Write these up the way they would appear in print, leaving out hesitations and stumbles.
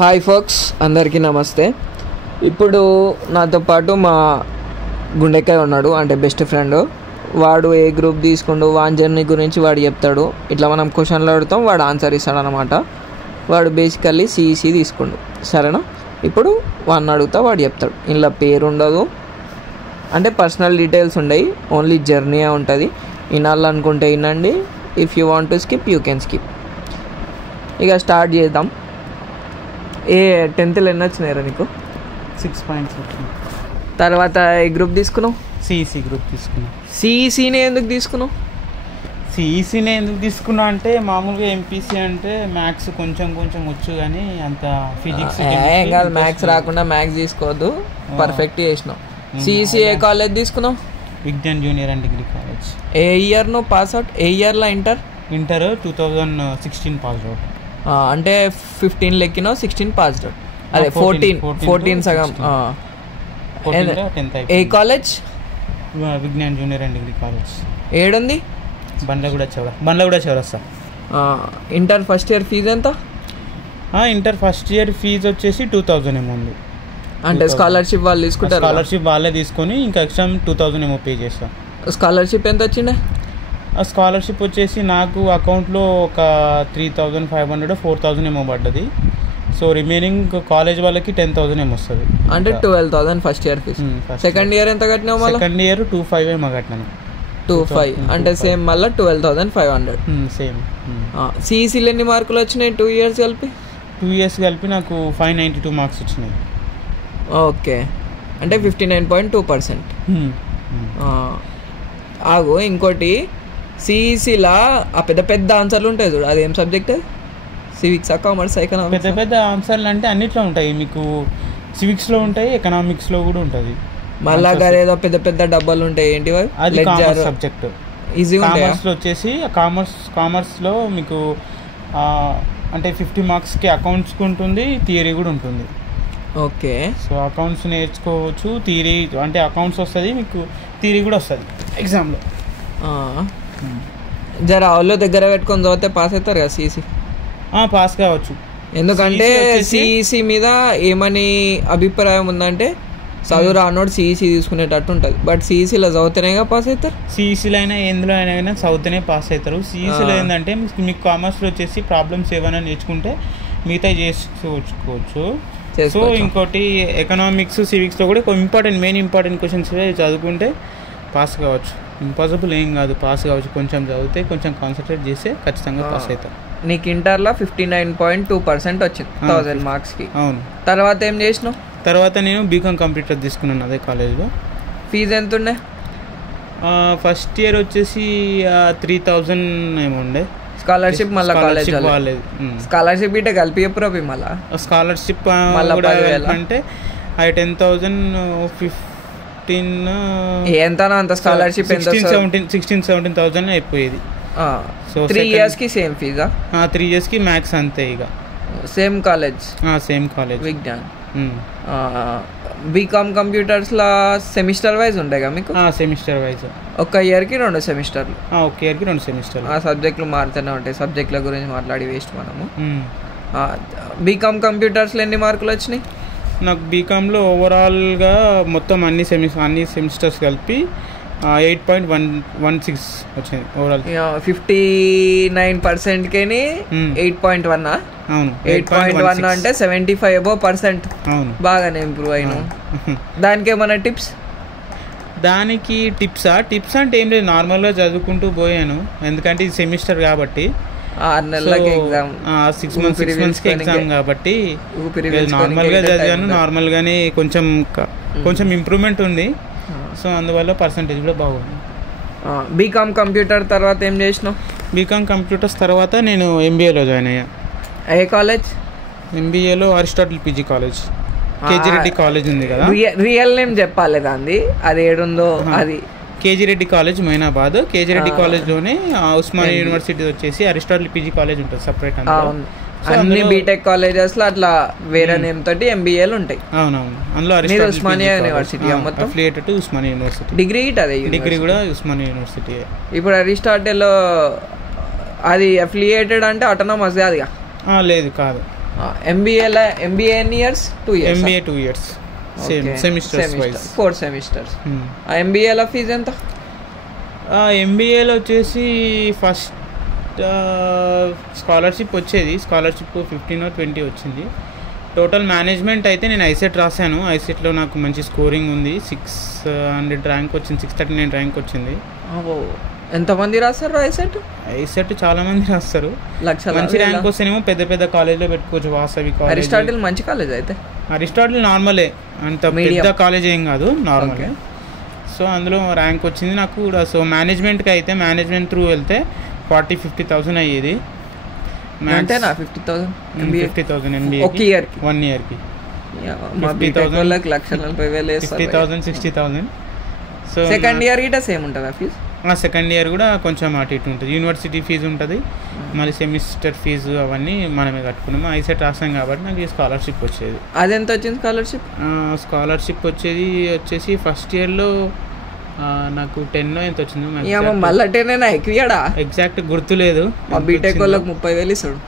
Hi folks, అందరికీ నమస్తే. ఇప్పుడు నాతో పాటు మా గుండెకాయ ఉన్నాడు, అంటే బెస్ట్ ఫ్రెండ్. వాడు ఏ గ్రూప్ తీసుకుండు, వాన్ జర్నీ గురించి వాడు చెప్తాడు. ఇట్లా మనం క్వశ్చన్లు అడుగుతాం, వాడు ఆన్సర్ ఇస్తాడు అనమాట. వాడు బేసికల్లీ సిఈసి తీసుకుండు, సరేనా? ఇప్పుడు వాడిని అడుగుతా, వాడు చెప్తాడు. ఇందులో పేరు ఉండదు, అంటే పర్సనల్ డీటెయిల్స్ ఉండవు, ఓన్లీ జర్నీ ఉంటుంది. వినాలనుకుంటే వినండి, if you want to skip you can skip. ఇక స్టార్ట్ చేద్దాం. 10th ఎన్ని వచ్చినాయిరా నీకు? 6 points వచ్చినాయి. తర్వాత ఏ గ్రూప్ తీసుకున్నావు? సిఈసి గ్రూప్ తీసుకున్నాను. సిఈసినే ఎందుకు తీసుకున్నావు? సిఈసినే ఎందుకు తీసుకున్నా అంటే మామూలుగా ఎంపీసీ అంటే మ్యాథ్స్ కొంచెం వచ్చు, కానీ అంత ఫిజిక్స్ ఏం కాదు, మ్యాథ్స్ రాకుండా మ్యాథ్స్ తీసుకోవద్దు, పర్ఫెక్ట్ చేసినావు. సిఈసి ఏ కాలేజ్ తీసుకున్నావు? Vignan junior and degree college. ఏ ఇయర్ నువ్వు పాస్ అవుట్? ఏ ఇయర్లో ఇంటర్ 2016 పాస్ అవుట్. అంటే 15 లెక్కినావు, 16 పాస్డ్ అవుట్. అదే 14 సగం. ఏ college? Vignan junior and degree college. ఏడుంది? బండ్లగూడ చౌరస్తా. ఇంటర్ ఫస్ట్ ఇయర్ ఫీజు ఎంత? ఇంటర్ ఫస్ట్ ఇయర్ ఫీజు వచ్చేసి 2000 ఏమో ఉంది. అంటే స్కాలర్షిప్ వాళ్ళు తీసుకుంటారు? స్కాలర్షిప్ వాళ్ళే తీసుకొని ఇంకా ఎక్స్ట్రా 2000 ఏమో పే చేస్తాం. స్కాలర్షిప్ ఎంత వచ్చిండే? ఆ స్కాలర్షిప్ వచ్చేసి నాకు అకౌంట్లో ఒక 3500 4000 ఏమో పడ్డది. సో రిమైనింగ్ కాలేజ్ వాళ్ళకి 10,000 ఏమో వస్తుంది. అంటే 12,000 first year fee. Second year ఎంత కట్టినావు? సెకండ్ ఇయర్ 2,500 ఏమో కట్టినాను. 2,500 అంటే సేమ్ మళ్ళీ 12,500 సేమ్. సిఈసీలో ఎన్ని మార్కులు వచ్చినాయి 2 ఇయర్స్ కలిపి? 2 ఇయర్స్ కలిపి నాకు 592 మార్క్స్ వచ్చినాయి. ఓకే, అంటే 59.2%. ఆగు, ఇంకోటి సిఈసీలా ఆ పెద్ద పెద్ద ఆన్సర్లు ఉంటాయి చూడు, అదేం సబ్జెక్ట్? Civics, commerce, economics? పెద్ద పెద్ద ఆన్సర్లు అంటే అన్నిట్లో ఉంటాయి. మీకు సివిక్స్లో ఉంటాయి, ఎకనామిక్స్లో కూడా ఉంటుంది. మళ్ళా ఏదో పెద్ద పెద్ద డబ్బాలు ఉంటాయి, ఏంటి అది కామర్స్ సబ్జెక్ట్. ఈజీ. కామర్స్లో వచ్చేసి కామర్స్లో మీకు అంటే 50 మార్క్స్కి అకౌంట్స్కి ఉంటుంది, థియరీ కూడా ఉంటుంది. ఓకే, సో అకౌంట్స్ నేర్చుకోవచ్చు, థియరీ అంటే అకౌంట్స్ వస్తుంది, మీకు థియరీ కూడా వస్తుంది ఎగ్జామ్లో. జర ఆవుల్లో దగ్గర పెట్టుకొని చదివితే పాస్ అవుతారు కదా సిఈసి? పాస్ కావచ్చు. ఎందుకంటే సిఈసి మీద ఏమని అభిప్రాయం ఉందంటే చదువు రానోడు సిఈసి తీసుకునేటట్టు ఉంటుంది, బట్ సిఈసిలో చదివితేనేగా పాస్ అవుతారు. సిఈసిలో అయినా ఎందులో అయినా చదివితేనే పాస్ అవుతారు. సిఈసిలో ఏంటంటే మీకు కామర్స్లో వచ్చేసి ప్రాబ్లమ్స్ ఏమైనా నేర్చుకుంటే మిగతా చేసుకోవచ్చు. సో ఇంకోటి ఎకనామిక్స్, సివిక్స్లో కూడా మెయిన్ ఇంపార్టెంట్ క్వశ్చన్స్ చదువుకుంటే పాస్ కావచ్చు. ఇంపాసిబుల్ ఏం కాదు, పాస్ కావచ్చు. కొంచెం చదివితే, కొంచెం కాన్సన్ట్రేట్ చేస్తే ఖచ్చితంగా పాస్ అవుతారు. నీకు ఇంటర్లో 59.2% వచ్చింది 1000 మార్క్స్కి. అవును. తర్వాత ఏం చేసినావు? తర్వాత నేను బీకామ్ కంప్యూటర్ తీసుకున్నాను అదే కాలేజ్లో. ఫీజు ఎంత ఉండే? ఫస్ట్ ఇయర్ వచ్చేసి 3000 ఏమో ఉండే. స్కాలర్షిప్ మళ్ళీ కాలేజ్ బాగాలేదు. స్కాలర్షిప్ ఇటే కలిపి ఎప్పుడు మళ్ళీ స్కాలర్షిప్ అంటే 10,000 15 ఎంత అంత స్కాలర్షిప్? 16,000-17,000 అయిపోయేది. సో 3 ఇయర్స్కి సేమ్ ఫీజా? 3 ఇయర్స్కి మ్యాక్స్ అంతే. ఇక same college? Same college, Vignan. BCom కంప్యూటర్స్లో సెమిస్టర్ వైజ్ ఉంటాయి కదా మీకు? Semester wise. ఒక ఇయర్కి 2 సెమిస్టర్లు. ఒక ఇయర్కి 2 సెమిస్టర్లు. ఆ సబ్జెక్టులు మారుతూనే ఉంటాయి. సబ్జెక్టుల గురించి మాట్లాడి వేస్ట్ మనము. బీకామ్ కంప్యూటర్స్లో ఎన్ని మార్కులు వచ్చినాయి? నాకు బీకామ్లో ఓవరాల్గా మొత్తం అన్ని సెమిస్టర్స్ కలిపి 8.16 వచ్చింది ఓవరాల్. 59%కి 8.1. అవును, 8.1 అంటే 75% అవును, బాగానే ఇంప్రూవ్ అయినా. దానికి ఏమైనా టిప్స్? దానికి టిప్స్ అంటే ఏం లేదు, నార్మల్గా చదువుకుంటూ పోయాను. ఎందుకంటే ఇది సెమిస్టర్ కాబట్టి 6 నెలలకి ఎగ్జామ్, 6 monthsకి ఎగ్జామ్ కాబట్టి నార్మల్గా చదివాను. నార్మల్గానే కొంచెం ఇంప్రూవ్మెంట్ ఉంది. సో అందువల్ల పర్సంటేజ్ కూడా బాగుంది. బీకామ్ కంప్యూటర్ తర్వాత ఏం చేసినావు? బీకామ్ కంప్యూటర్స్ తర్వాత నేను ఎంబీఏలో జాయిన్ అయ్యా. ఏ కాలేజ్? ఎంబీఏలో Aristotle PG college, KG Reddy college ఉంది కదా. రియల్ నేమ్ చెప్పాలి దాన్ని, అది ఏడుందో. అది కేజీ రెడ్డి కాలేజ్ మైనాబాద్. కేజీ రెడ్డి కాలేజ్లోనే ఉస్మానియా యూనివర్సిటీ వచ్చేసి అరిస్టాటిల్ పీజీ కాలేజ్ ఉంటుంది సపరేట్. అన్ని బీటెక్ కాలేజెస్లో అట్లా వేరే నేమ్ తోటి ఎంబీఏలు ఉంటాయి. అవునవును, అందులో Osmania university affiliated to Osmania university. Degree కూడా ఉస్మానియా యూనివర్సిటీ. ఇప్పుడు అరిస్టాటిల్ అది అఫిలియేటెడ్ అంటే ఆటోనమస్ కాదుగా? లేదు, కాదు. ఎంబీఏ ఎన్ని years? 2 years. MBA 2 years same semesters wise 4 semesters. ఆ ఎంబీఏలో ఫీజు ఎంత? ఎంబీఏలో వచ్చేసి ఫస్ట్ స్కాలర్షిప్ వచ్చేది, స్కాలర్షిప్ 15 or 20 వచ్చింది. టోటల్ మేనేజ్మెంట్ అయితే నేను ఐసెట్ రాశాను. ఐసెట్లో నాకు మంచి స్కోరింగ్ ఉంది, 600 ర్యాంక్ వచ్చింది, 639 ర్యాంక్ వచ్చింది. ఎంతమంది రాస్తారు ఐసెట్? చాలా మంది రాస్తారు. మంచి ర్యాంక్ వస్తేనేమో పెద్ద పెద్ద కాలేజ్లో పెట్టుకోవచ్చు. వాసవి కాలేజ్, అరిస్టాటిల్ మంచి కాలేజ్ అయితే. అరిస్టాటిల్ నార్మలే, అంత పెద్ద కాలేజ్ ఏం కాదు, నార్మలే. సో అందులో ర్యాంక్ వచ్చింది నాకు కూడా. సో మేనేజ్మెంట్కి అయితే మేనేజ్మెంట్ త్రూ వెళ్తే 40-50,000 అయ్యేది. అంతేనా? 50,000 MBA ఒక ఇయర్కి? 1 yearకి 50,000 1,40,000 50,000 60,000. సో సెకండ్ ఇయర్ ఇట సేమ్ ఉంటుందా ఫీజు? సెకండ్ ఇయర్ కూడా కొంచెం అటు ఇటు ఉంటుంది. యూనివర్సిటీ ఫీజు ఉంటుంది, మళ్ళీ సెమిస్టర్ ఫీజు అవన్నీ మనమే కట్టుకున్నాము. ఐసెట్ రాసాం కాబట్టి నాకు ఈ స్కాలర్షిప్ వచ్చేది. అది ఎంత వచ్చింది స్కాలర్షిప్ వచ్చేసి ఫస్ట్ ఇయర్లో నాకు 10 ఎంత వచ్చింది మళ్ళీ 10 ఎక్కువడా? ఎగ్జాక్ట్ గుర్తులేదు. బీటెక్ వాళ్ళకి 30,000 ఇస్తాడు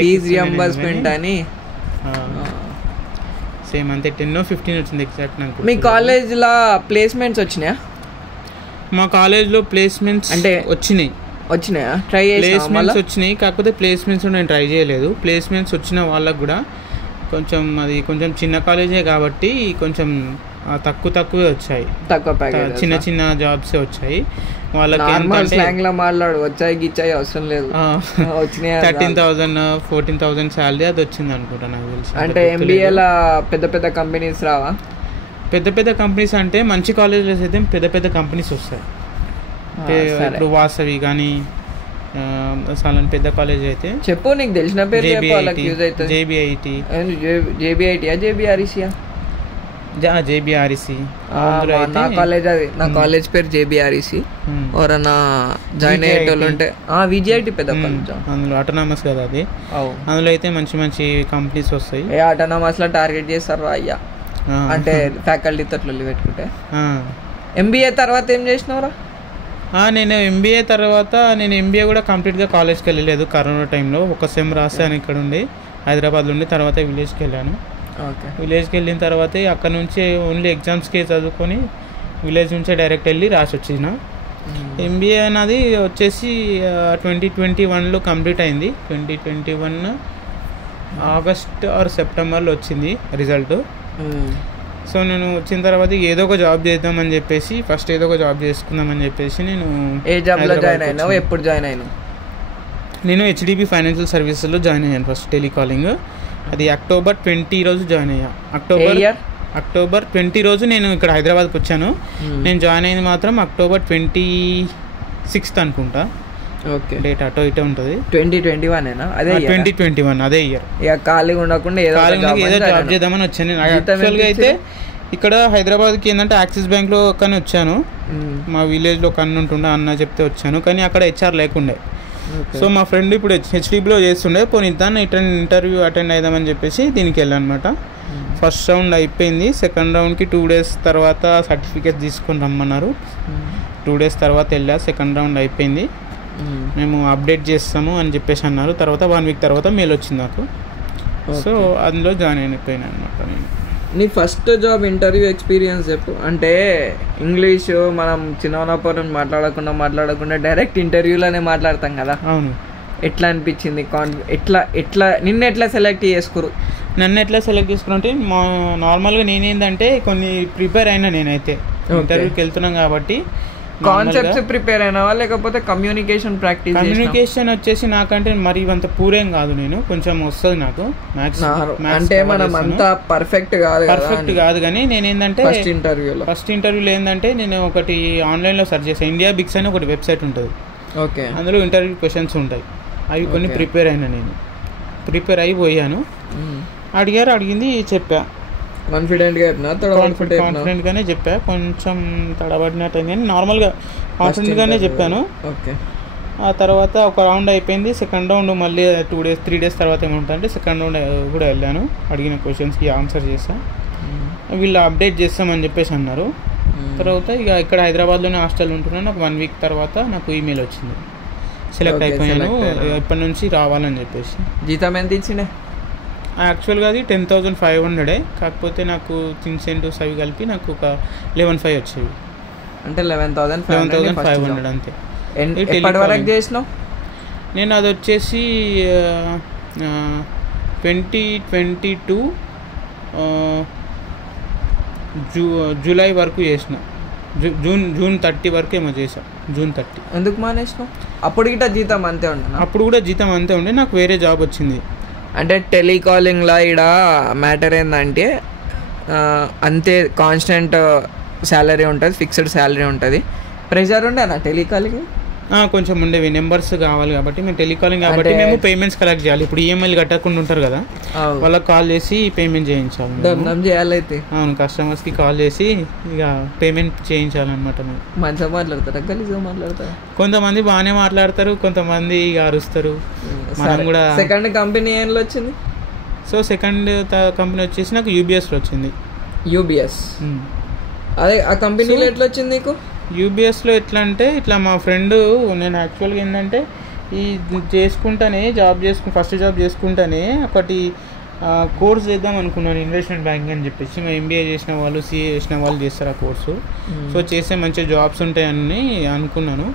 ఫీజ్ రియంబర్స్మెంట్ అని. సేమ్ అంతే, 10-15 వచ్చింది ఎగ్జాక్ట్ నాకు. మీ కాలేజ్లో ప్లేస్మెంట్స్ వచ్చినాయా? మా కాలేజ్లో ప్లేస్మెంట్స్ అంటే వచ్చినాయా? ట్రై ప్లేస్మెంట్స్ వచ్చినాయి, కాకపోతే ప్లేస్మెంట్స్ నేను ట్రై చేయలేదు. ప్లేస్మెంట్స్ వచ్చిన వాళ్ళకు కూడా కొంచెం అది కొంచెం చిన్న కాలేజే కాబట్టి కొంచెం తక్కువే వచ్చాయి, చిన్న చిన్న జాబ్సే వచ్చాయి వాళ్ళకి. మాట్లాడు వచ్చాయి గిచ్చాయి అవసరం లేదు, 13,000-14,000 శాలరీ అది వచ్చింది అనుకుంటా నాకు తెలిసి. అంటే ఎంబీఏలో పెద్ద పెద్ద కంపెనీస్ రావా? పెద్ద కంపెనీస్ అంటే మంచి కాలేజెస్ అయితే పెద్ద కంపెనీస్ వస్తాయి. ఇప్పుడు వాసవి కానీ చాలా పెద్ద కాలేజ్ అయితే చెప్పు, నీకు తెలిసిన పేరు జేబీఐటీ నా కాలేజ్. అది నా కాలేజ్ పేరు జేబీఆర్ఈసి. ఎవరన్నా జాయిన్ అయ్యేటోళ్ళు ఉంటే విజిఐటీ పెద్ద కాలేజ్, అందులో ఆటోనామస్ కదా అది. అందులో అయితే మంచి కంపెనీస్ వస్తాయి. ఆటోనామస్ లో టార్గెట్ చేస్తారు అయ్యా, అంటే ఫ్యాకల్టీ తోటి పెట్టుకుంటే. ఎంబీఏ తర్వాత ఏం చేసినావురా? నేను ఎంబీఏ కూడా కంప్లీట్గా కాలేజ్కి వెళ్ళలేదు. కరోనా టైంలో ఒక సెమ్ రాసాను ఇక్కడ ఉండి, హైదరాబాద్లో ఉండి. తర్వాత విలేజ్కి వెళ్ళాను. విలేజ్కి వెళ్ళిన తర్వాత అక్కడ నుంచే ఓన్లీ ఎగ్జామ్స్కి చదువుకొని విలేజ్ నుంచే డైరెక్ట్ వెళ్ళి రాసి వచ్చిన. ఎంబీఏ అనేది వచ్చేసి 2021లో కంప్లీట్ అయింది. 2021 ఆగస్ట్ ఆర్ సెప్టెంబర్లో వచ్చింది రిజల్ట్. సో నేను వచ్చిన తర్వాత ఏదో ఒక జాబ్ చేద్దామని చెప్పేసి ఫస్ట్ ఏదో ఒక జాబ్ చేసుకుందామని చెప్పేసి నేను. ఏ జాబ్లో జాయిన్ అయినావు? ఎప్పుడు జాయిన్ అయినావు? నేను హెచ్డిబి ఫైనాన్షియల్ సర్వీసెస్లో జాయిన్ అయ్యాను ఫస్ట్, టెలికాలింగ్. అది October 20 రోజు జాయిన్ అయ్యా. October 20 రోజు నేను ఇక్కడ హైదరాబాద్కి వచ్చాను. నేను జాయిన్ అయింది మాత్రం October 26 అనుకుంటా. ఓకే, డేట్ అటో ఇటో ఉంటుంది. 2021 అదే 2021 అదే ఇయర్. ఇక ఖాళీగా ఉండకుండా ఏదో జాబ్ చేద్దామని వచ్చాను. యాక్చువల్గా అయితే ఇక్కడ హైదరాబాద్కి ఏంటంటే యాక్సిస్ బ్యాంక్లో కానీ వచ్చాను. మా విలేజ్లో కన్ను ఉంటుండే, అన్న చెప్తే వచ్చాను. కానీ అక్కడ HR లేకుండే. సో మా ఫ్రెండ్ ఇప్పుడు హెచ్డిబిలో చేస్తుండే, పోనీ దాన్ని ఇంటర్వ్యూ అటెండ్ అయిదామని చెప్పేసి దీనికి వెళ్ళాను అనమాట. ఫస్ట్ రౌండ్ అయిపోయింది. సెకండ్ రౌండ్కి 2 days తర్వాత సర్టిఫికేట్ తీసుకొని రమ్మన్నారు. 2 days తర్వాత వెళ్ళా. సెకండ్ రౌండ్ అయిపోయింది, మేము అప్డేట్ చేస్తాము అని చెప్పేసి అన్నారు. తర్వాత 1 week తర్వాత మెయిల్ వచ్చింది నాకు. సో అందులో జాయిన్ అయిపోయాను అనమాట నేను. నీ ఫస్ట్ జాబ్ ఇంటర్వ్యూ ఎక్స్పీరియన్స్ చెప్పు. అంటే ఇంగ్లీషు మనం చిన్నప్పుడు మాట్లాడకుండా డైరెక్ట్ ఇంటర్వ్యూలోనే మాట్లాడతాం కదా. అవును. ఎట్లా అనిపించింది? నిన్ను ఎట్లా సెలెక్ట్ చేసుకురు? నన్ను ఎట్లా సెలెక్ట్ చేసుకున్నా అంటే నార్మల్గా నేనేందంటే కొన్ని ప్రిపేర్ అయినా. నేనైతే ఇంటర్వ్యూకి వెళ్తున్నాం కాబట్టి కాన్సెప్ట్స్ ప్రిపేర్ అయినావా లేకపోతే కమ్యూనికేషన్ ప్రాక్టీస్? కమ్యూనికేషన్ వచ్చేసి నాకంటే మరి అంత పూరేం కాదు, నేను కొంచెం వస్తుంది నాకు. అంటే మనం అంత పర్ఫెక్ట్ కాదు కానీ నేనేందంటే ఫస్ట్ ఇంటర్వ్యూలో ఏంటంటే నేను ఒకటి ఆన్లైన్లో సెర్చ్ చేసాను. ఇండియా బిగ్స్ అని ఒకటి వెబ్సైట్ ఉంటుంది. ఓకే, అందులో ఇంటర్వ్యూ క్వశ్చన్స్ ఉంటాయి. అవి కొన్ని ప్రిపేర్ అయినా. నేను ప్రిపేర్ అయిపోయాను. అడిగింది చెప్పా. కాన్ఫిడెంట్గానే చెప్పా. కొంచెం తడబడినట్టు కానీ నార్మల్గా కాన్ఫిడెంట్గానే చెప్పాను. ఓకే. ఆ తర్వాత ఒక రౌండ్ అయిపోయింది. సెకండ్ రౌండ్ మళ్ళీ 3 days తర్వాత ఏముంటుందంటే సెకండ్ రౌండ్ కూడా వెళ్ళాను. అడిగిన క్వశ్చన్స్కి ఆన్సర్ చేశాను. వీళ్ళు అప్డేట్ చేస్తామని చెప్పేసి అన్నారు. తర్వాత ఇక ఇక్కడ హైదరాబాద్లోనే హాస్టల్ ఉంటున్నాను. నాకు 1 week తర్వాత నాకు ఈమెయిల్ వచ్చింది. సెలెక్ట్ అయిపోయాను, ఇప్పటి నుంచి రావాలని చెప్పేసి. జీతం ఎంత ఇచ్చిండే? యాక్చువల్గా అది 10,500, కాకపోతే నాకు ఇన్సెంటివ్స్ అవి కలిపి నాకు ఒక 11,500 వచ్చేవి. అంటే 11,500 అంతే. ఎప్పటి వరకు చేసినావు? నేను అది వచ్చేసి 2022 జూలై వరకు చేసిన. జూన్ 30 వరకు ఏమో చేసా. జూన్ 30. ఎందుకు మానేసినావు? అప్పుడు గిట్ట జీతం అంతే ఉండే? అప్పుడు కూడా జీతం అంతే ఉండే, నాకు వేరే జాబ్ వచ్చింది. అంటే టెలికాలింగ్లో ఇక్కడ మ్యాటర్ ఏంటంటే అంతే కాన్స్టెంట్ శాలరీ ఉంటుంది, ఫిక్స్డ్ శాలరీ ఉంటుంది. ప్రెషర్ ఉండే అన్న టెలికాలింగ్? కొంచెం ఉండేవి, నెంబర్స్ కావాలి కాబట్టి మేము టెలికాలింగ్ కాబట్టి మేము పేమెంట్స్ కలెక్ట్ చేయాలి. ఇప్పుడు ఈఎంఐలు కట్టకుండా ఉంటారు కదా, వాళ్ళకి కాల్ చేసి పేమెంట్ చేయించాలి. చేయాలైతే అవును, కస్టమర్స్కి కాల్ చేసి ఇక పేమెంట్ చేయించాలన్నమాట. మేము మంచిగా మాట్లాడతారా? గలీజ్గా మాట్లాడతారా? కొంతమంది బాగానే మాట్లాడతారు, కొంతమంది ఇక అరుస్తారు. మనం కూడా. సెకండ్ కంపెనీ ఏంలో వచ్చింది? సో సెకండ్ కంపెనీ వచ్చేసి నాకు యూబీఎస్లో వచ్చింది. యూబీఎస్? అదే ఆ కంపెనీలో ఎట్లా వచ్చింది నీకు? యూబీఎస్లో ఎట్లా అంటే ఇట్లా మా ఫ్రెండ్, నేను యాక్చువల్గా ఏంటంటే ఈ చేసుకుంటానే ఫస్ట్ జాబ్ చేసుకుంటానే ఒకటి కోర్స్ చేద్దాం అనుకున్నాను, ఇన్వెస్ట్మెంట్ బ్యాంకింగ్ అని చెప్పేసి. మా ఎంబీఏ చేసిన వాళ్ళు, సిఏ చేసిన వాళ్ళు చేస్తారు ఆ కోర్సు. సో చేస్తే మంచి జాబ్స్ ఉంటాయని అనుకున్నాను,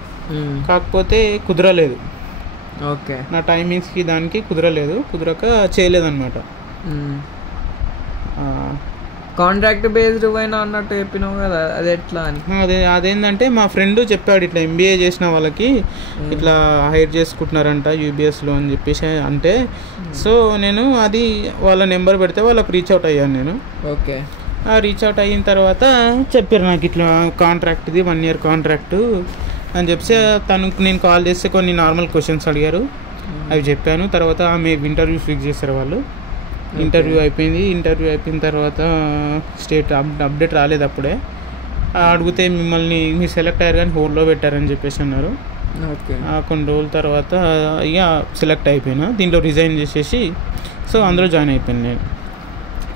కాకపోతే కుదరలేదు. ఓకే. నా టైమింగ్స్కి దానికి కుదరక చేయలేదన్నమాట. కాంట్రాక్ట్ బేస్డ్ పోయినా అన్నట్టు చెప్పినావు కదా, అది ఎట్లా అని? అదేంటంటే మా ఫ్రెండ్ చెప్పాడు, ఇట్లా ఎంబీఏ చేసిన వాళ్ళకి ఇట్లా హైర్ చేసుకుంటున్నారంట యూబీఎస్లో అని చెప్పేసి అంటే. సో నేను అది వాళ్ళ నెంబర్ పెడితే వాళ్ళకి రీచ్ అవుట్ అయ్యాను నేను. ఓకే. రీచ్ అవుట్ అయిన తర్వాత చెప్పారు నాకు ఇట్లా కాంట్రాక్ట్, ఇది 1 year కాంట్రాక్టు అని చెప్పి నేను కాల్ చేస్తే కొన్ని నార్మల్ క్వశ్చన్స్ అడిగారు, అవి చెప్పాను. తర్వాత ఆమె ఇంటర్వ్యూ ఫిక్స్ చేస్తారు వాళ్ళు. ఇంటర్వ్యూ అయిపోయిన తర్వాత స్టేట్ అప్డేట్ రాలేదు అప్పుడే. అడిగితే మిమ్మల్ని మీరు సెలెక్ట్ అయ్యారు కానీ హోల్డ్లో పెట్టారని చెప్పేసి అన్నారు. కొన్ని రోజుల తర్వాత ఇక సెలెక్ట్ అయిపోయినా, దీంట్లో రిజైన్ చేసేసి సో అందులో జాయిన్ అయిపోయాను నేను.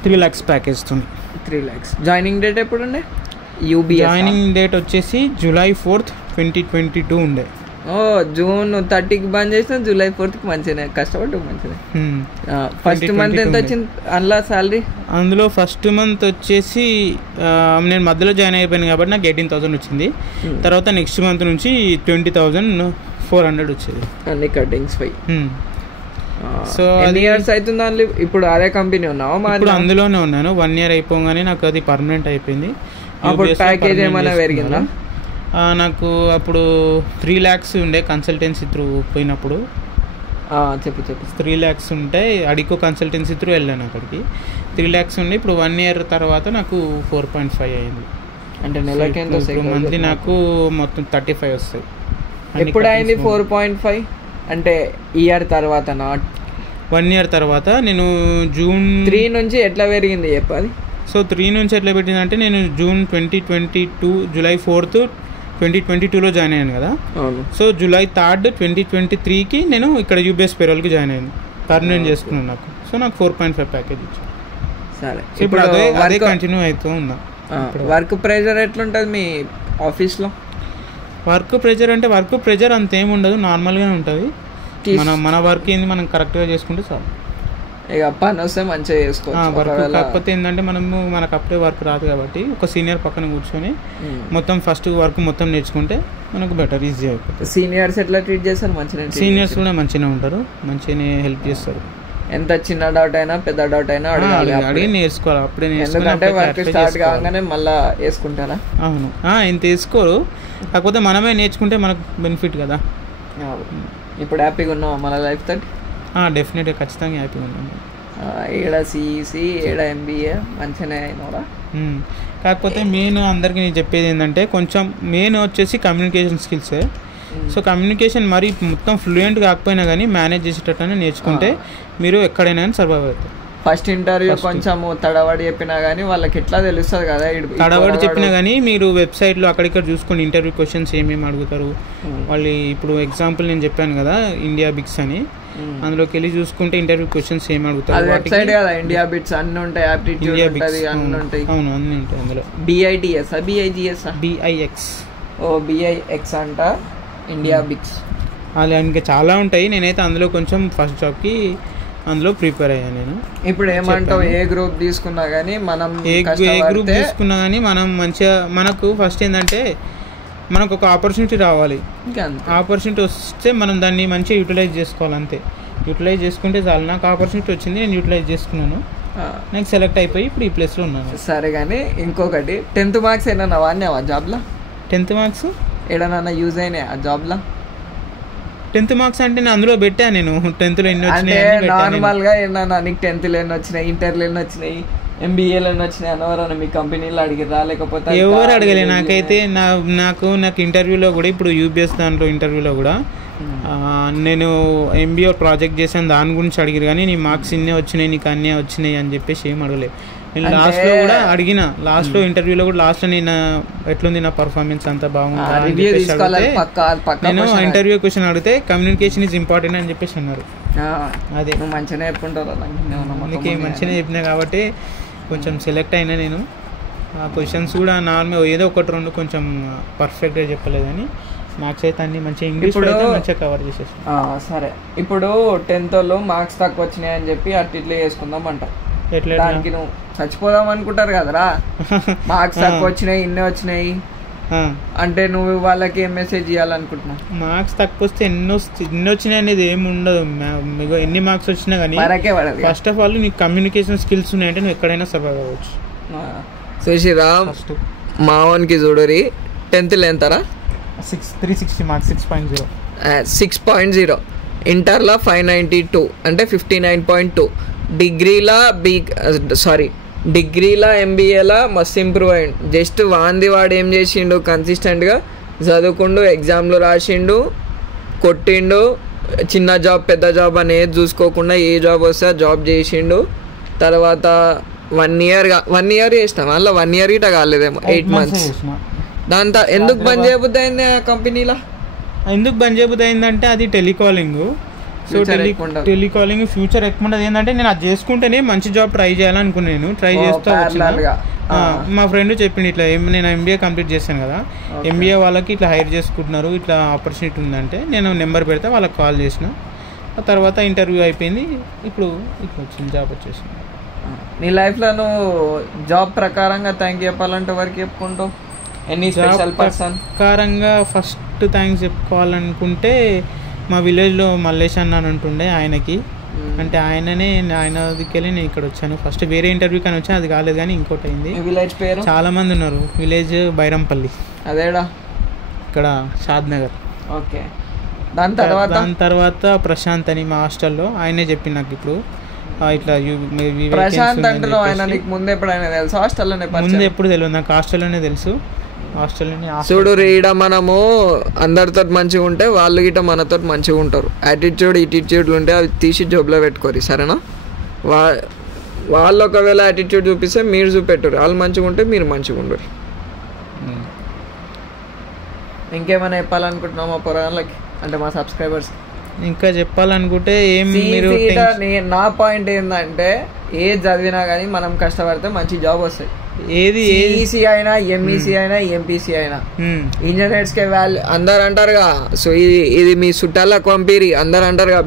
3 lakhs ప్యాకేజ్తో. 3 lakhs. జాయినింగ్ డేట్ ఎప్పుడు ఉండే? జాయినింగ్ డేట్ వచ్చేసి July 4th, 2022 ఉండే. June 30కి బంద్ చేసిన, July 4th మంచిగా కష్టపడ్డా. మంచిగా. ఫస్ట్ మంత్ ఎంత వచ్చింది అందులో శాలరీ? అందులో ఫస్ట్ మంత్ వచ్చేసి నేను మధ్యలో జాయిన్ అయిపోయాను కాబట్టి నాకు 18,000 వచ్చింది. తర్వాత నెక్స్ట్ మంత్ నుంచి 20,400 వచ్చేది. అన్ని కటింగ్స్ పోయి. సో ఎన్ని ఇయర్స్ అవుతుంది అందులో? ఇప్పుడు అదే కంపెనీ ఉన్నావా? ఇప్పుడు అందులోనే ఉన్నాను. 1 year అయిపోగానే నాకు అది పర్మనెంట్ అయిపోయింది. అప్పుడు ప్యాకేజ్ ఏమైనా పెరిగిందా? నాకు అప్పుడు 3 lakhs ఉండే కన్సల్టెన్సీ త్రూ పోయినప్పుడు. చెప్పు 3 lakhs ఉంటే అడికో కన్సల్టెన్సీ త్రూ వెళ్ళాను అక్కడికి. 3 lakhs ఉండి ఇప్పుడు 1 year తర్వాత నాకు 4.5 అయింది. అంటే నెలకి ఎంత? మంత్లీ నాకు మొత్తం 35 వస్తాయి. ఎప్పుడు అయింది 4.5? అంటే ఇయర్ తర్వాత, 1 year తర్వాత. నేను June 3 నుంచి ఎట్లా పెరిగింది చెప్పాలి. సో 3 నుంచి ఎట్లా పెట్టిందంటే నేను June 2022 July 4th 2022లో జాయిన్ అయ్యాను కదా. సో July 3rd 2023కి నేను ఇక్కడ యూబీఎస్ పేరోల్కి జాయిన్ అయ్యాను, పర్మనెంట్ చేసుకున్నాను నాకు. సో నాకు 4.5 ప్యాకేజ్ ఇచ్చాను. సరే, ఇప్పుడు అదే కంటిన్యూ అవుతూ ఉన్నా. వర్క్ ప్రెజర్ ఎట్లుంటుంది మీ ఆఫీస్లో? వర్క్ ప్రెజర్ అంతేం ఉండదు, నార్మల్గానే ఉంటుంది. మన వర్క్ ఏంది మనం కరెక్ట్గా చేసుకుంటే చాలు. ఇక పని వస్తే మంచిగా చేసుకోవచ్చు. కాకపోతే ఏంటంటే మనకు అప్పుడే వర్క్ రాదు కాబట్టి ఒక సీనియర్ పక్కన కూర్చొని మొత్తం ఫస్ట్ వర్క్ మొత్తం నేర్చుకుంటే మనకు బెటర్, ఈజీ అయిపోతుంది. సీనియర్స్ ఎట్లా ట్రీట్ చేస్తారు? మంచిగా. సీనియర్స్ కూడా మంచిగానే ఉంటారు, మంచిగానే హెల్ప్ చేస్తారు. ఎంత చిన్న డౌట్ అయినా పెద్ద డౌట్ అయినా అడిగి నేర్చుకోవాలి అప్పుడే. ఎందుకంటే వర్క్ స్టార్ట్ కాగానే మళ్ళీ వేసుకుంటారా? అవును, ఇంత వేసుకోరు, కాకపోతే మనమే నేర్చుకుంటే మనకు బెనిఫిట్ కదా. ఇప్పుడు హ్యాపీగా ఉన్నావా మన లైఫ్ తోటి? డెఫినెట్గా, ఖచ్చితంగా హ్యాపీగా ఉన్నాను. ఇక్కడ సిఈసి, ఇక్కడ ఎంబీఏ మంచిగానే అయినవరా? కాకపోతే మెయిన్ అందరికీ నేను చెప్పేది ఏంటంటే కొంచెం మెయిన్ వచ్చేసి కమ్యూనికేషన్ స్కిల్సే. సో కమ్యూనికేషన్ మరి మొత్తం ఫ్లూయెంట్ కాకపోయినా కానీ మేనేజ్ చేసేటట్టు నేర్చుకుంటే మీరు ఎక్కడైనా కానీ సర్వైవ్ అవుతారు. ఫస్ట్ ఇంటర్వ్యూ కొంచెం తడబడి చెప్పినా కానీ వాళ్ళకి ఎట్లా తెలుస్తుంది కదా. తడబడి చెప్పినా కానీ మీరు వెబ్సైట్లో అక్కడిక్కడ చూసుకొని ఇంటర్వ్యూ క్వశ్చన్స్ ఏమేమి అడుగుతారు వాళ్ళు. ఇప్పుడు ఎగ్జాంపుల్ నేను చెప్పాను కదా ఇండియా బిట్స్ అని, అందులోకి వెళ్ళి చూసుకుంటే ఇంటర్వ్యూ క్వశ్చన్స్ ఏమి అడుగుతారు. వెబ్సైట్ కదా ఇండియా బిట్స్ అన్ని ఉంటాయి, ఆప్టిట్యూడ్ ఉంటుంది, అన్ని ఉంటాయి. అవును, అన్ని ఉంటాయి అందులో. BITS, BIGS, BIX. BIX అంట ఇండియా బిట్స్. అలా ఇంకా చాలా ఉంటాయి. నేనైతే అందులో కొంచెం ఫస్ట్ జాబ్కి అందులో ప్రిపేర్ అయ్యాను నేను. ఇప్పుడు ఏమంటావు, ఏ గ్రూప్ తీసుకున్నా కానీ మనం ఏ గ్రూప్ తీసుకున్నా కానీ మనం మంచిగా, మనకు ఫస్ట్ ఏంటంటే మనకు ఒక ఆపర్చునిటీ రావాలి. ఆపర్చునిటీ వస్తే మనం దాన్ని మంచిగా యూటిలైజ్ చేసుకోవాలి, అంతే. యూటిలైజ్ చేసుకుంటే చాలు. నాకు ఆపర్చునిటీ వచ్చింది, నేను యూటిలైజ్ చేసుకున్నాను, నాకు సెలెక్ట్ అయిపోయి ఇప్పుడు ఈ ప్లేస్లో ఉన్నాను. సరే, కానీ ఇంకొకటి 10th మార్క్స్ ఏమన్నా వాడినావా జాబ్లో? 10th మార్క్స్ ఏడన్నా యూజ్ అయినాయి ఆ జాబ్లో? 10th మార్క్స్ అంటే నేను అందులో పెట్టాను. నేను 10th ఎన్ని వచ్చినాయి నార్మల్గా ఏమన్నా నీకు 10th ఎన్ని వచ్చినాయి, ఇంటర్లో ఎన్ని వచ్చినాయి, MBAలో ఎన్ని వచ్చినాయి అనవరన్నా మీ కంపెనీలో అడిగిరా? లేకపోతే ఎవరు అడగలే. నాకైతే నాకు ఇంటర్వ్యూలో కూడా, ఇప్పుడు UBS దాంట్లో ఇంటర్వ్యూలో కూడా నేను MBA ప్రాజెక్ట్ చేశాను, దాని గురించి అడిగారు. కానీ నీ మార్క్స్ ఇన్నే వచ్చినాయి, నీకు అన్నీ వచ్చినాయి అని చెప్పేసి ఏం అడగలేదు. నేను లాస్ట్లో కూడా అడిగిన, లాస్ట్లో ఇంటర్వ్యూలో కూడా లాస్ట్లో నేను ఎట్లుంది నా పర్ఫార్మెన్స్ అంతా బాగుంది అని చెప్పేసి అడిగితే, నేను ఇంటర్వ్యూ క్వశ్చన్ అడిగితే కమ్యూనికేషన్ ఈజ్ ఇంపార్టెంట్ అని చెప్పేసి అన్నారు. అదే మంచిగా చెప్పుకుంటారు, అందుకే మంచిగా చెప్పినా కాబట్టి కొంచెం సెలెక్ట్ అయినా నేను. ఆ క్వశ్చన్స్ కూడా నార్మల్ ఏదో ఒకటి రెండు కొంచెం పర్ఫెక్ట్గా చెప్పలేదని, మార్క్స్ అయితే అన్ని మంచిగా ఇంగ్లీష్ మంచిగా కవర్ చేసేసి. సరే, ఇప్పుడు 10th మార్క్స్ తక్కువ వచ్చినాయి అని చెప్పి అట్లా చేసుకుందాం అంట. ఎట్లా దానికి నువ్వు చచ్చిపోదాం అనుకుంటారు కదరా, మార్క్స్ తక్కువ వచ్చినాయి, ఇన్ని వచ్చినాయి అంటే నువ్వు వాళ్ళకి ఏం మెసేజ్ ఇవ్వాలనుకుంటున్నావు? మార్క్స్ తక్కువ వస్తే ఎన్ని వచ్చినాయి అనేది ఏమి ఉండదు. మీకు ఎన్ని మార్క్స్ వచ్చినా కానీ ఫస్ట్ ఆఫ్ ఆల్ నీకు కమ్యూనికేషన్ స్కిల్స్ ఉన్నాయంటే నువ్వు ఎక్కడైనా సర్వైవ్ అవ్వచ్చు. సుశీరా మావన్కి చూడరి 10th ఎంతరా? 360 మార్క్స్, 6.0. 6.0. ఇంటర్లో 592 అంటే 59.2. డిగ్రీలా MBAలా మస్తు ఇంప్రూవ్ అయ్యిండు. జస్ట్ వాడు ఏం చేసిండు, కన్సిస్టెంట్గా చదువుకుండు, ఎగ్జామ్లు రాసిండు, కొట్టిండు, చిన్న జాబ్ పెద్ద జాబ్ అనేది చూసుకోకుండా ఏ జాబ్ వస్తే ఆ జాబ్ చేసిండు. తర్వాత 1 year చేసినా, మళ్ళీ 1 year ఇట కాలేదేమో, 8 months. దాంతో ఎందుకు బంద్ చేయబుద్ది అయింది ఆ కంపెనీలో? ఎందుకు బంద్ చేయబుద్ది అయిందంటే అది టెలికాలింగ్. సో టెలికాలింగ్ ఫ్యూచర్ ఎక్కువ ఉండదు. ఏంటంటే నేను అది చేసుకుంటేనే మంచి జాబ్ ట్రై చేయాలనుకున్నాను, ట్రై చేస్తూ వచ్చిన మా ఫ్రెండ్ చెప్పిండు ఇట్లా, నేను MBA కంప్లీట్ చేశాను కదా, MBA వాళ్ళకి ఇట్లా హైర్ చేసుకుంటున్నారు, ఇట్లా ఆపర్చునిటీ ఉందంటే నేను నెంబర్ పెడితే వాళ్ళకి కాల్ చేసిన. ఆ తర్వాత ఇంటర్వ్యూ అయిపోయింది, ఇప్పుడు ఇట్లా వచ్చింది, జాబ్ వచ్చేసింది. నీ లైఫ్లో నువ్వు జాబ్ ప్రకారంగా థ్యాంక్ చెప్పాలంటే ఎవరికి చెప్పుకుంటావు? ఎనీ స్పెషల్ పర్సన్ ప్రకారంగా ఫస్ట్ థ్యాంక్స్ చెప్పుకోవాలనుకుంటే మా విలేజ్లో మల్లేష్ అన్న అని ఉంటుండే, ఆయనకి. అంటే ఆయనదికి వెళ్ళి నేను ఇక్కడ వచ్చాను. ఫస్ట్ వేరే ఇంటర్వ్యూ కానీ వచ్చాను, అది కాలేదు కానీ ఇంకోటి అయింది. విలేజ్ పేరు? చాలా మంది ఉన్నారు. విలేజ్ బైరంపల్లి, అదేడా ఇక్కడ షాద్ నగర్. ఓకే. దాని తర్వాత ప్రశాంత్ అని మా హాస్టల్లో, ఆయనే చెప్పింది నాకు ఇప్పుడు ఇట్లా ప్రశాంత్ అంటున్నావు. ఆయన నీకు ముందు ఎప్పుడైనా తెలుసు? హాస్టల్లోనే? ముందు ఎప్పుడు తెలియదు నాకు, హాస్టల్లోనే తెలుసు. చూడు రీడ, మనము అందరితో మంచిగా ఉంటే వాళ్ళు గిట్ట మనతో మంచిగా ఉంటారు. యాటిట్యూడ్లు ఉంటే అవి తీసి జోబులో పెట్టుకోరు, సరేనా? వాళ్ళు ఒకవేళ యాటిట్యూడ్ చూపిస్తే మీరు చూపెట్టరు, వాళ్ళు మంచిగా ఉంటే మీరు మంచిగా ఉండరు. ఇంకేమైనా చెప్పాలనుకుంటున్నావు మా పొరగాళ్ళకి, అంటే మా సబ్స్క్రైబర్స్? ఇంకా చెప్పాలనుకుంటే నా పాయింట్ ఏంటంటే, ఏది చదివినా కానీ మనం కష్టపడితే మంచి జాబ్ వస్తాయి. ఏది ఈసీ అయినా, ఎంఈసీ అయినా, ఎంపీసీ అయినా, ఇంజనీర్స్కే వాల్యూ అందరు అంటారుగా. సో ఇది మీ చుట్టాలకు పంపిరి, అందరు అంటారుగా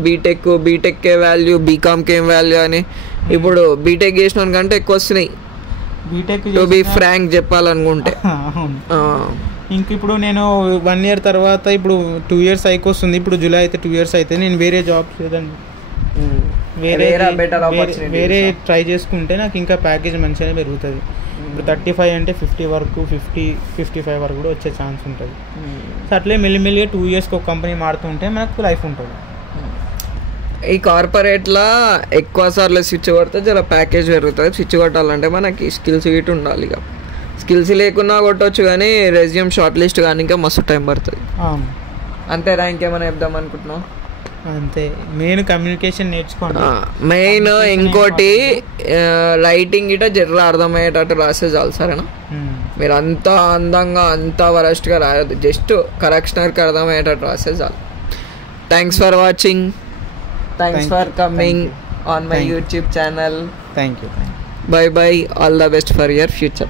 బీటెక్కే వాల్యూ, బీకామ్కి ఏం వాల్యూ అని. ఇప్పుడు బీటెక్ చేసిన కంటే ఎక్కువ వస్తున్నాయి, టు బి ఫ్రాంక్ చెప్పాలనుకుంటే. ఇంక ఇప్పుడు నేను 1 year తర్వాత, ఇప్పుడు 2 years అయికొస్తుంది, ఇప్పుడు జూలై అయితే 2 years అయితే నేను వేరే జాబ్ లేదండి, వేరే ట్రై చేసుకుంటే నాకు ఇంకా ప్యాకేజ్ మంచిగానే పెరుగుతుంది. ఇప్పుడు 35 అంటే 50 వరకు, 50-55 వరకు కూడా వచ్చే ఛాన్స్ ఉంటుంది. సో అట్లే మెల్లిమెల్లిగా 2 yearsకి ఒక కంపెనీ మారుతుంటే మనకు లైఫ్ ఉంటుంది. ఈ కార్పొరేట్లో ఎక్కువ సార్లు స్విచ్ కొడితే జర ప్యాకేజ్ పెరుగుతుంది. స్విచ్ కొట్టాలంటే మనకి స్కిల్స్ గిట్ ఉండాలి. ఇక స్కిల్స్ లేకున్నా కొట్టవచ్చు, కానీ రెజ్యూమ్ షార్ట్ లిస్ట్ కానీ ఇంకా మస్తు టైం పడుతుంది. అంతేరా? ఇంకేమైనా చెప్దాం అనుకుంటున్నావు? అంతే, మెయిన్ కమ్యూనికేషన్ నేర్చుకోండి. మెయిన్ ఇంకోటి, రైటింగ్ గిట జర్ర అర్థమయ్యేటట్టు రాసే చాలు, సరేనా? మీరు అంత అందంగా అంత వరస్ట్గా రాయొద్దు, జస్ట్ కరెక్షనర్కి అర్థమయ్యేటట్టు రాసే చాలు. Thanks for watching, thanks for coming on my YouTube channel. Thank you. Bye bye, all the best for your future.